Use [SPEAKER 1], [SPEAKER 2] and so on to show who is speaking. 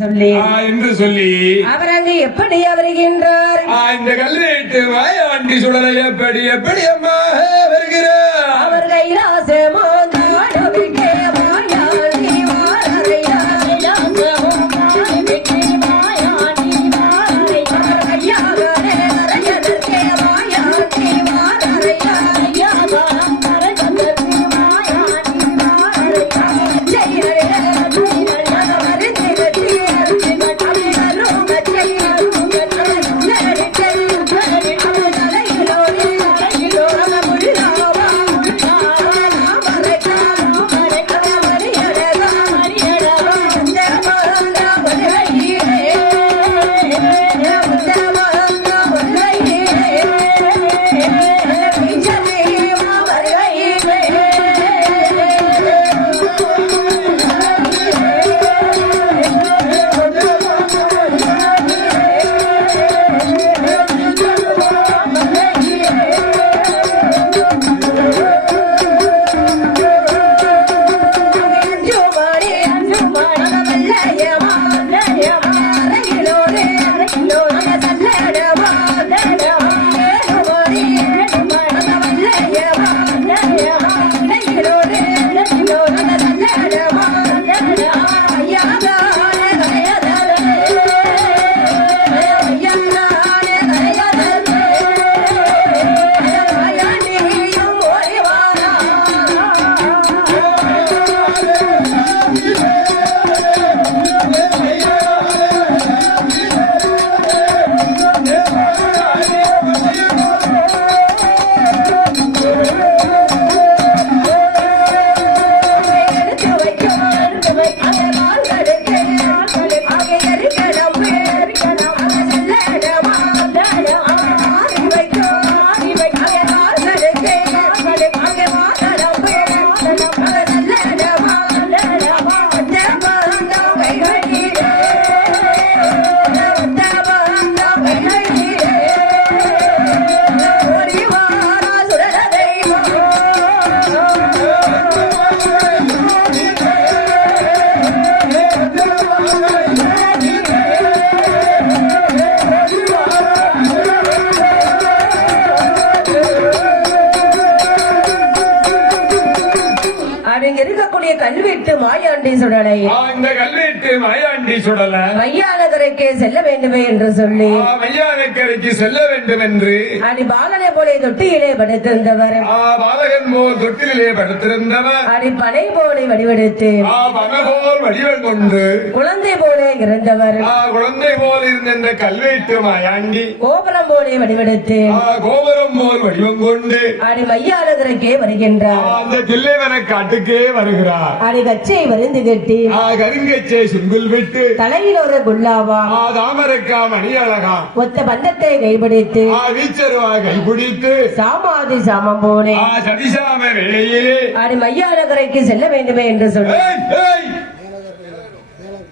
[SPEAKER 1] சொல்லி
[SPEAKER 2] என்று சொல்லி.
[SPEAKER 1] அவர் அங்கு எப்படி வருகின்றார்
[SPEAKER 2] ஆ, இந்த கல்வெட்டு வாயாண்டி சுடலை எப்படி எப்படி அம்மா
[SPEAKER 1] அவங்க இருக்கக்கூடிய கல்வெட்டு மாயாண்டி சுடலை.
[SPEAKER 2] இந்த கல்வெட்டு வாயாண்டி சுடல.
[SPEAKER 1] மையாநகருக்கு செல்ல வேண்டுமே என்று சொல்லி.
[SPEAKER 2] ஆ, மையானக்கரைக்கு செல்ல வேண்டும் என்று
[SPEAKER 1] அடி பாலனை போலே தொட்டியிலே படுத்திருந்தவர்.
[SPEAKER 2] பாலகன் போல் தொட்டிலே படுத்திருந்தவர்.
[SPEAKER 1] அடி பனை போலே வடிவெடுத்து.
[SPEAKER 2] வடிவம் கொண்டு.
[SPEAKER 1] குழந்தை போலே இருந்தவர்.
[SPEAKER 2] குழந்தை போல் இருந்த இந்த கல்வெட்டு மாயாண்டி.
[SPEAKER 1] கோபுரம் போலே வடிவெடுத்து.
[SPEAKER 2] கோபுரம் போல் வடிவம் கொண்டு.
[SPEAKER 1] அடி மையாநகருக்கே
[SPEAKER 2] ஆ,
[SPEAKER 1] வருகின்றார்
[SPEAKER 2] அந்த தில்லைவன காட்டுக்கே வருகிறார்.
[SPEAKER 1] அடி கச்சை வருந்து கட்டி.
[SPEAKER 2] கருங்கச்சை சுங்குல் விட்டு.
[SPEAKER 1] தலையில் ஒரு குல்லாவா.
[SPEAKER 2] ஆ, தாமரைக்கா மணி அழகா
[SPEAKER 1] ஒத்த பந்தத்தை கைபிடித்து.
[SPEAKER 2] வீச்சருவா கைப்பிடித்து
[SPEAKER 1] சாமாதி சாமம்
[SPEAKER 2] ஆ, சதிசாம வேளையிலே
[SPEAKER 1] அடி மையாநகரைக்கு செல்ல வேண்டுமே என்று
[SPEAKER 2] ஏய்,